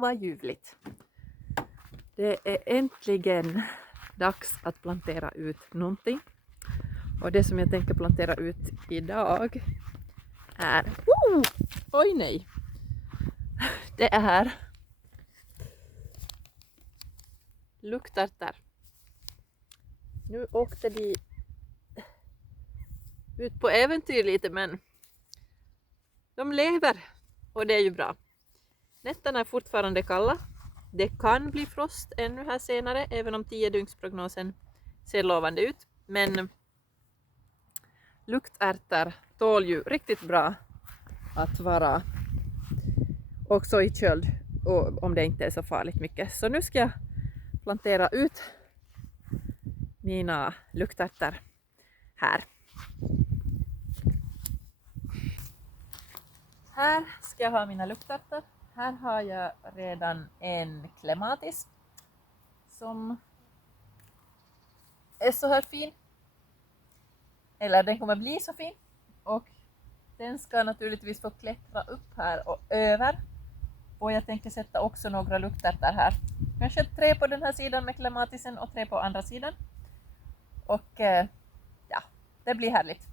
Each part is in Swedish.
Vad ljuvligt! Det är äntligen dags att plantera ut någonting. Och det som jag tänker plantera ut idag är... oj nej! Det är luktärtor. Nu åkte de ut på äventyr lite, men de lever och det är ju bra. Nätterna är fortfarande kalla. Det kan bli frost ännu här senare, även om 10-dygnsprognosen ser lovande ut. Men luktärtor tål ju riktigt bra att vara också i köld, och om det inte är så farligt mycket. Så nu ska jag plantera ut mina luktärtor här. Här ska jag ha mina luktärtor. Här har jag redan en clematis som är så här fin. Eller den kommer bli så fin. Och den ska naturligtvis få klättra upp här och över. Och jag tänker sätta också några luktärtor här. Kanske 3 på den här sidan med clematisen och 3 på andra sidan. Och ja, det blir härligt.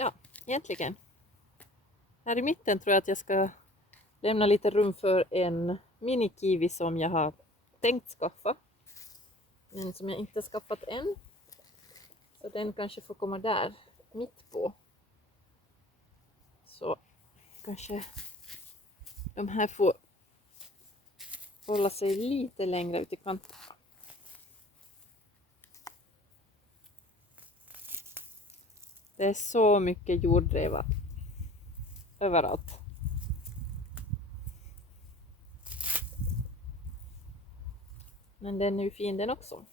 Ja, egentligen. Här i mitten tror jag att jag ska lämna lite rum för en mini-kiwi som jag har tänkt skaffa. Men som jag inte skaffat än. Så den kanske får komma där mitt på. Så kanske de här får hålla sig lite längre ut i kanten. Det är så mycket jorddreva överallt. Men den är ju fin den också.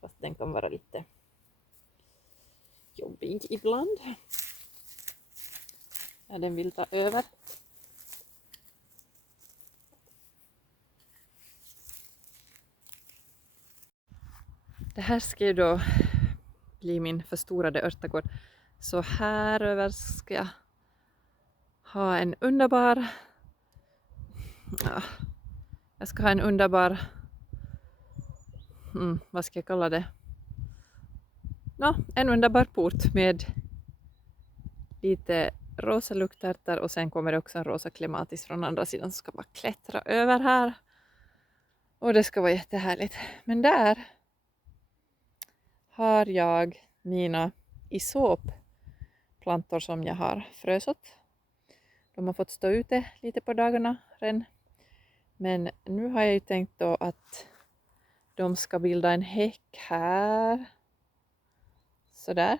Fast den kan vara lite jobbig ibland. Ja, den vill ta över. Det här ska ju då bli min förstorade örtagård. Så här över ska jag ha en underbar... Ja, jag ska ha en underbar... vad ska jag kalla det? En underbar port med lite rosa luktärtor, och sen kommer det också en rosa clematis från andra sidan som ska bara klättra över här. Och det ska vara jättehärligt. Men där har jag mina isop-plantor som jag har frösått. De har fått stå ute lite på dagarna redan. Men nu har jag ju tänkt då att de ska bilda en häck här. Sådär.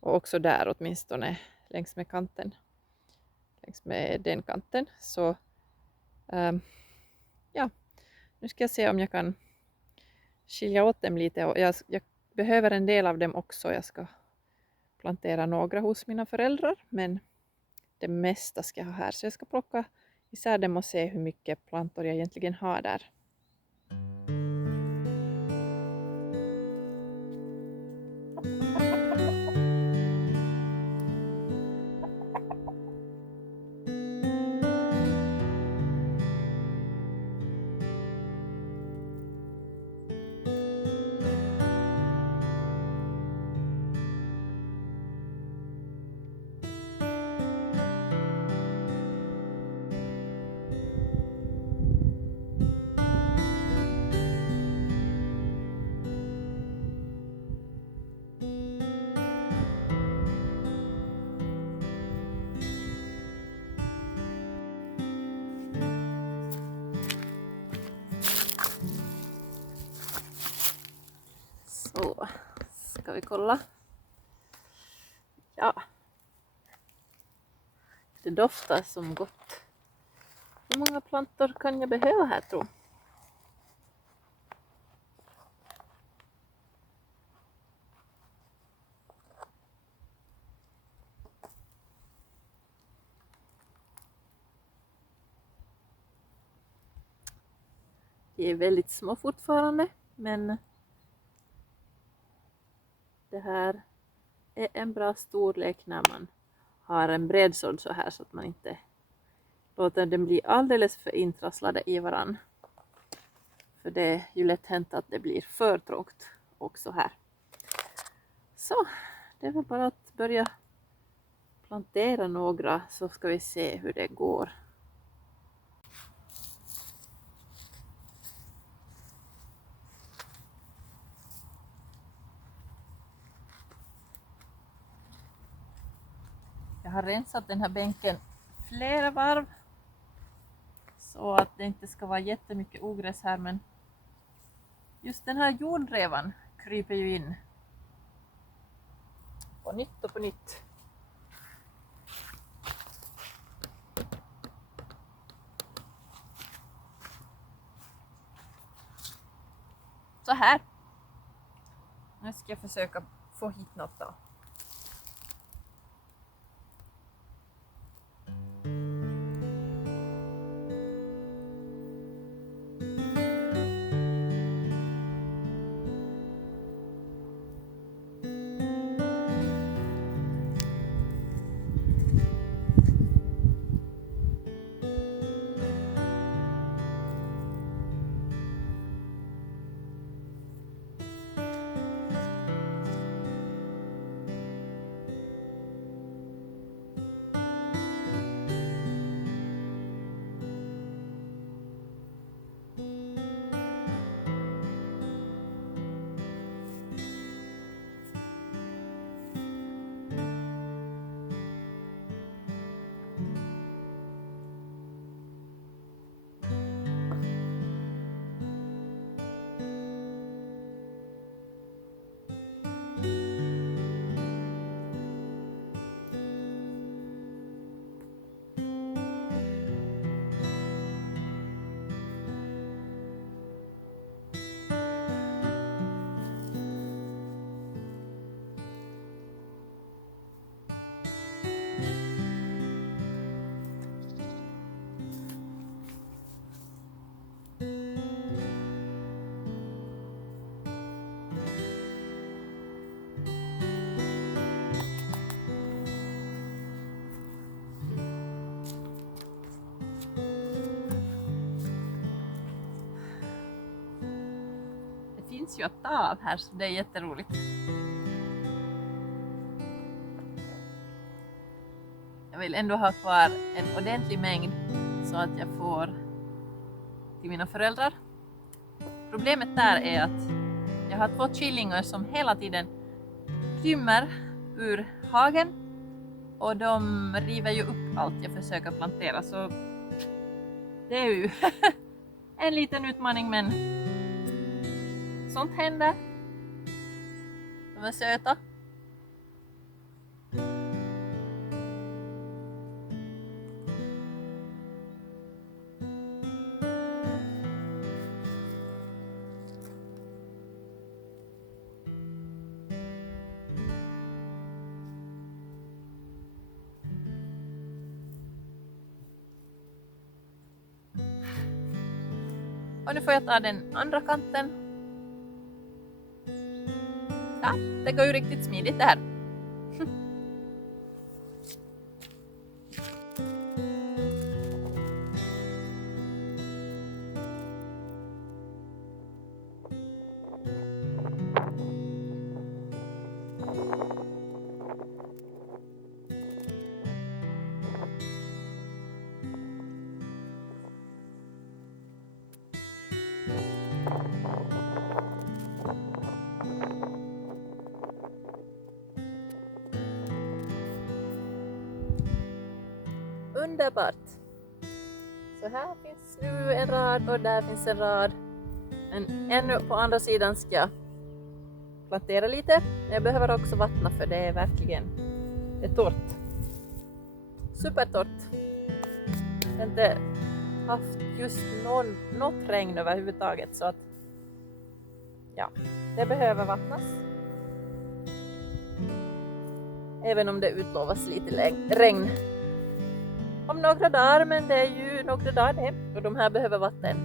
Och också där åtminstone längs med kanten. Längs med den kanten. Så ja, nu ska jag se om jag kan skilja åt dem lite. Och jag behöver en del av dem också. Jag ska plantera några hos mina föräldrar, men det mesta ska jag ha här. Så jag ska plocka isär dem och se hur mycket plantor jag egentligen har där. Så, ska vi kolla. Ja. Det doftar som gott. Hur många plantor kan jag behöva här, tror jag? De är väldigt små fortfarande, men det här är en bra storlek när man har en bredsådd så här, så att man inte låter den bli alldeles för intrasslade i varann. För det är ju lätt hänt att det blir för trångt också här. Så, det är väl bara att börja plantera några, så ska vi se hur det går. Jag har rensat den här bänken flera varv så att det inte ska vara jättemycket ogräs här, men just den här jordrevan kryper ju in på nytt och på nytt. Så här. Nu ska jag försöka få hit något då. Finns ju att ta av här, så det är jätteroligt. Jag vill ändå ha kvar en ordentlig mängd så att jag får till mina föräldrar. Problemet där är att jag har 2 tvillingar som hela tiden rymmer ur hagen och de river ju upp allt jag försöker plantera, så det är ju en liten utmaning, men sånt händer. De är söta. Och nu får jag ta den andra kanten. Ja, det går ju riktigt smidigt det här. Underbart! Så här finns nu en rad och där finns en rad. Men ännu på andra sidan ska jag plantera lite. Jag behöver också vattna för det är verkligen torrt. Supertorrt. Jag har inte haft just något regn överhuvudtaget så att ja, det behöver vattnas. Även om det utlovas lite regn om några dagar, men det är ju några dagar det. Och de här behöver vatten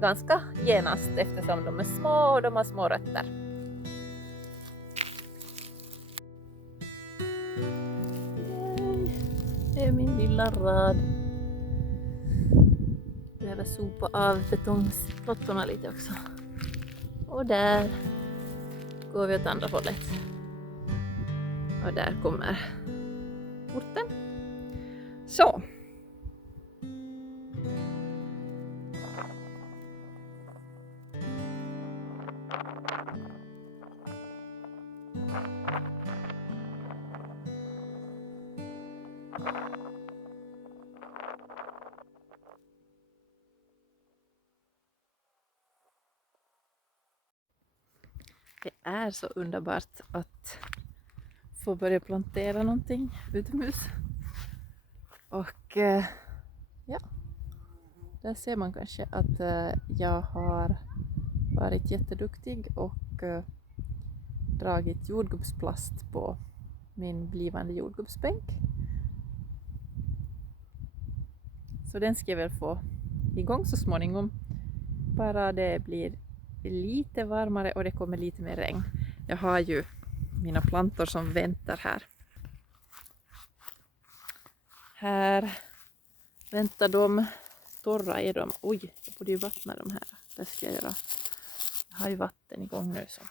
ganska genast eftersom de är små och de har små rötter. Det är min lilla rad. Jag behöver sopa av betongplottorna lite också. Och där går vi åt andra hållet. Och där kommer porten. Så. Det är så underbart att få börja plantera någonting utomhus. Och ja, där ser man kanske att jag har varit jätteduktig och dragit jordgubbsplast på min blivande jordgubbsbänk. Så den ska jag väl få igång så småningom. Bara det blir lite varmare och det kommer lite mer regn. Jag har ju mina plantor som väntar här. Här väntar de. Torra är de. Oj, jag borde ju vattna de här. Det ska jag göra. Jag har ju vatten igång nu så.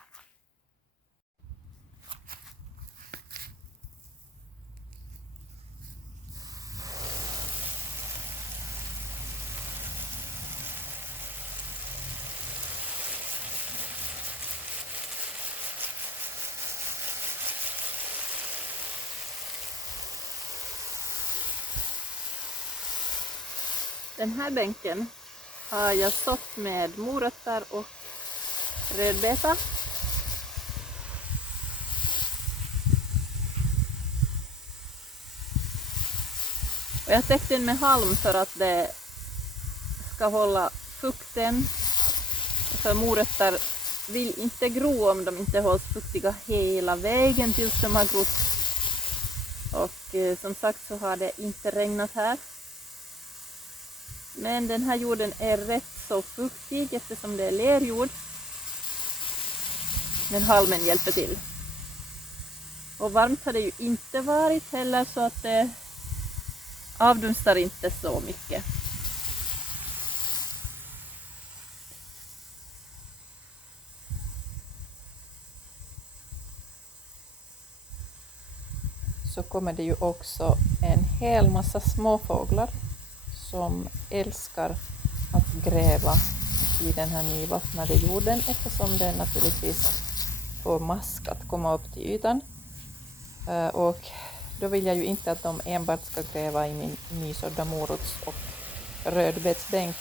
Den här bänken har jag sått med morötter och rödbeta. Och jag täckte den med halm för att det ska hålla fukten. För morötter vill inte gro om de inte hålls fuktiga hela vägen tills de har grott. Och som sagt så har det inte regnat här. Men den här jorden är rätt så fuktig eftersom det är lerjord. Men halmen hjälper till. Och varmt har det ju inte varit heller så att det avdunstar inte så mycket. Så kommer det ju också en hel massa småfåglar som älskar att gräva i den här nyvattnade jorden eftersom den naturligtvis får mask att komma upp till ytan. Och då vill jag ju inte att de enbart ska gräva i min nysådda morots- och rödbetsbänk.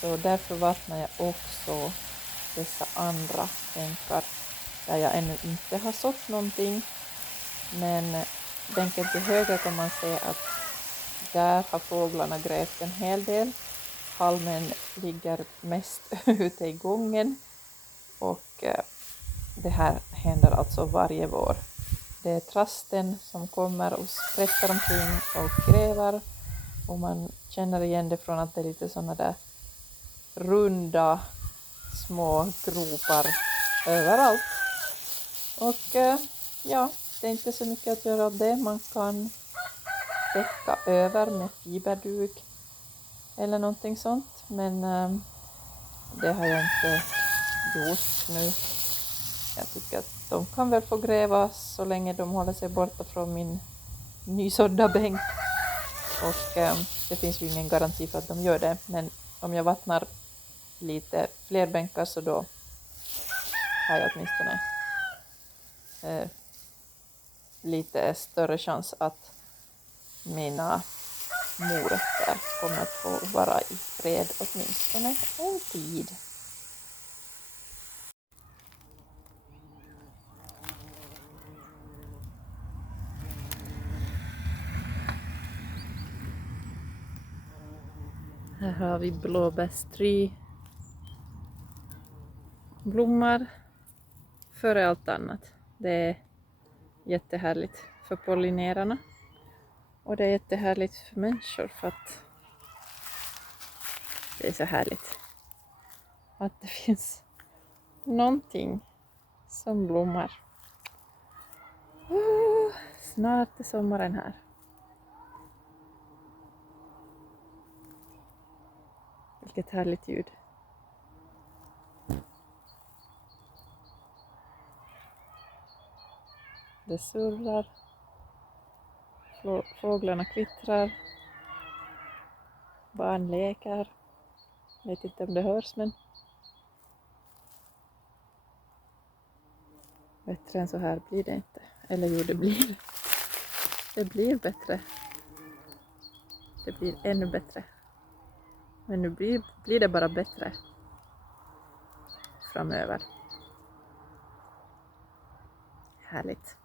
Så därför vattnar jag också dessa andra bänkar där jag ännu inte har sått någonting. Men bänken till höger kan man se att där har fåglarna grävt en hel del. Halmen ligger mest ute i gången och det här händer alltså varje vår. Det är trasten som kommer och sprättar omkring och gräver och man känner igen det från att det är lite sådana där runda små gropar överallt. Och ja, det är inte så mycket att göra av det. Man kan täcka över med fiberduk eller någonting sånt. Men det har jag inte gjort nu. Jag tycker att de kan väl få gräva så länge de håller sig borta från min nysådda bänk. Och det finns ju ingen garanti för att de gör det. Men om jag vattnar lite fler bänkar så då har jag åtminstone lite större chans att mina morötter kommer att få vara i fred åtminstone en tid. Här har vi blåbärstry. Blommar före allt annat. Det är jättehärligt för pollinerarna. Och det är jättehärligt för människor för att det är så härligt att det finns någonting som blommar. Snart är sommaren här. Vilket härligt ljud. Det surrar. Fåglarna kvittrar. Barn leker. Vet inte om det hörs, men bättre än så här blir det inte. Eller jo, det blir bättre. Det blir ännu bättre. Men nu blir det bara bättre framöver. Härligt.